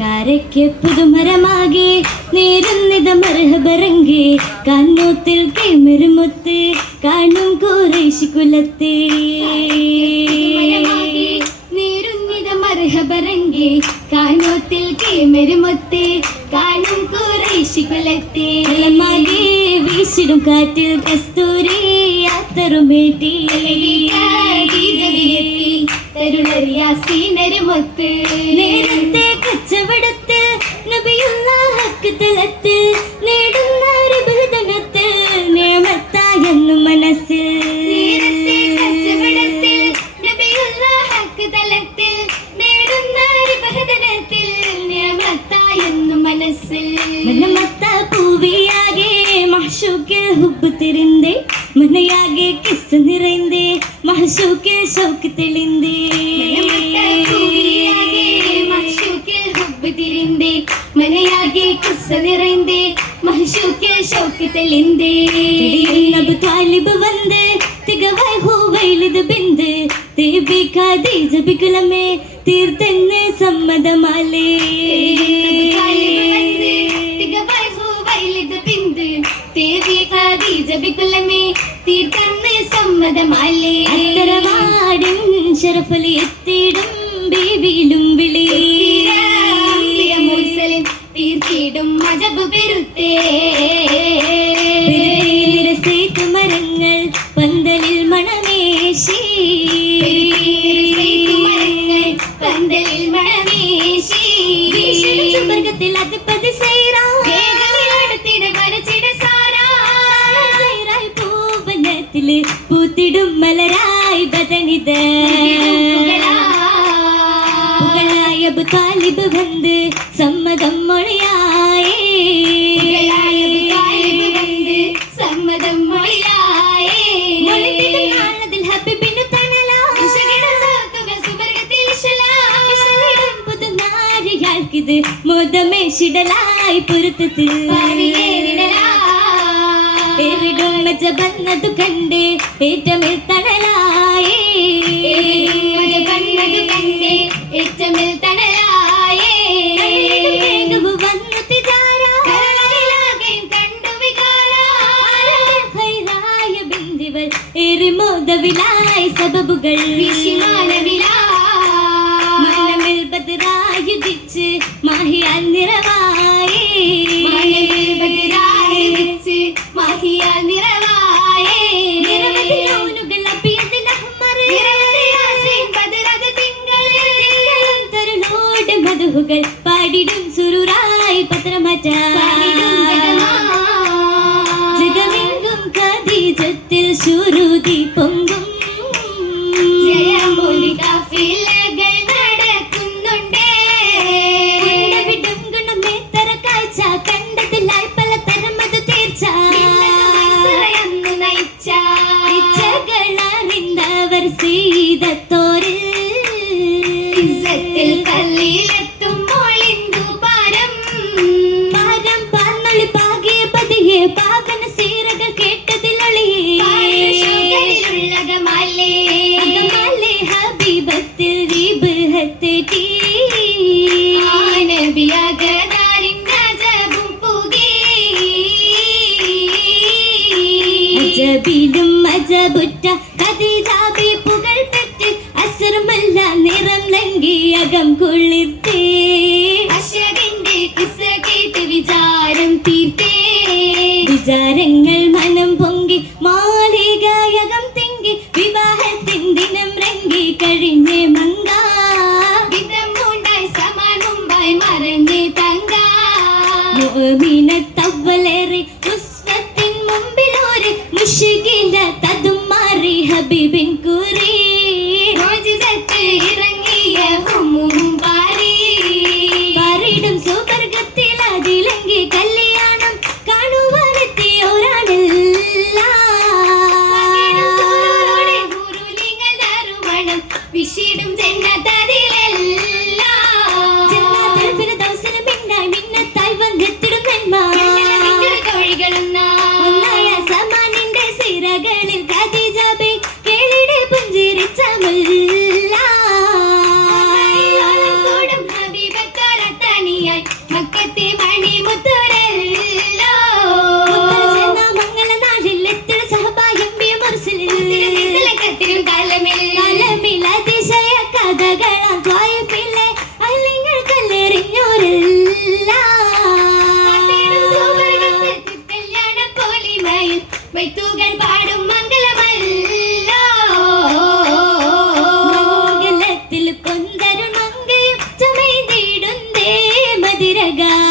കാരയ്ക്ക് പുതുമരമാകെ നേരുന്നിത മരഹബറങ്കെ കണ്ണൂത്തിൽ കേമരുമുത്ത് കാണും കുറേശി കുലത്തെ. നേരുന്നിത മർഹബറങ്കെ കാനോത്തിൽ കേമരുമൊത്ത് കാണും കുറേശി കുലത്തെ. കലമാകെ വീശിടും കാറ്റിൽ കസ്തൂരി യാത്തറുമേട്ടി തരുളറിയാസീനരുമൊത്ത് നേരത്തെ കച്ചവടത്തിൽ നബിയുള്ള ഹക്ക് തലത്തിൽ നേടുന്ന ബഹുദനത്തിൽ നിയമത്തായെന്നു മനസ്സിൽ ഹുബ് തിരിന്തേ മനയാകെ കിസ് നിറൈந்தே മഹ്ഷൂക്കിൽ ഷൗക്ക് அழகே குச நிறைந்தே மகிஷூக்கே ஷோக்கு தெளிந்தே நபு தாலிபு வந்து திகவாய் ஹூவையிலுது பிந்து தேபிக்கா தேஜபிக்குலமே தீர்த்தன்னு சம்மதமாலே തീർത്തന്ന് സമ്മതമല്ലേ അത്തരവാടും ശരഫലിയെത്തി സുവർഗത്തിൽ സൈറായി പൂവനത്തിൽ പൂത്തിടും മലരായി ബദനിത. പുകളായ അബു താലിബ് വന്ന് സമ്മതം മൊഴിയായേ. സമ്മതം മൊഴിയായേ. പുതുനാരിയാൾക്കിത് മോദമേശിടലായി പൊരുത്തത്തിൽ ഏറിടും മജ വന്നതു കണ്ട് ഏറ്റമിൽ കണ്ടേ വേഗവ് മധുഹുകൾ പാടിടും സുരുറായി പത്രമറ്റ. ജഗമെങ്കും ഖദീജത്തിൽ ശുരുതി പൊങ്കും. വിടും ഗുണം നേത്തര കാഴ്ച കണ്ടതിലായി പലതരം അത് തീർച്ച. ഇച്ഛകളറിന്തവർ സീതത്തോരിൽ വിചാരങ്ങൾ മനം പൊങ്കി മാലികയകം തിങ്കി വിവാഹത്തിൻ ദിനം രംഗി കഴിഞ്ഞേ മങ്ക വിധമുണ്ടായി സമാൻ മുമ്പായി മറഞ്ഞേ തങ്ക guys.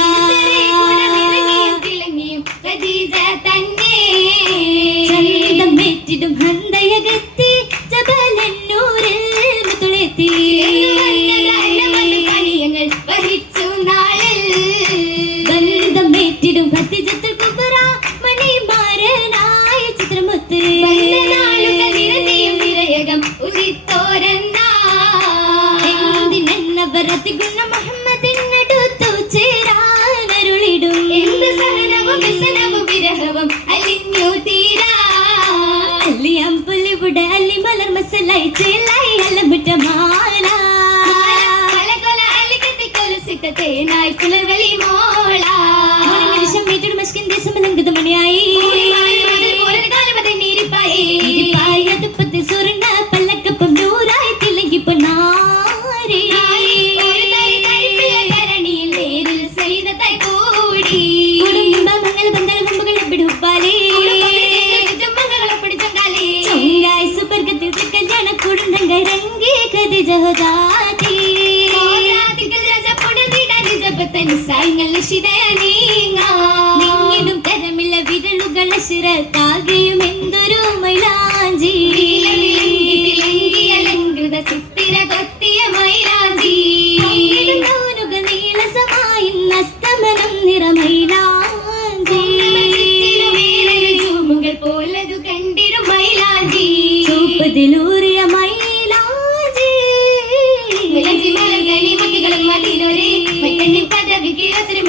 സിക്തത്തെ നായ്ക്കുളർ കളി മോളാ നിമിഷം വീട്ടിൽ മഷ്കിൻ ദേശം നൽകുന്ന മണിയായി? ും തരമില്ല നിങ്ങിടും ശിരത്താകെയും എന്തൊരു മൈലാഞ്ചി.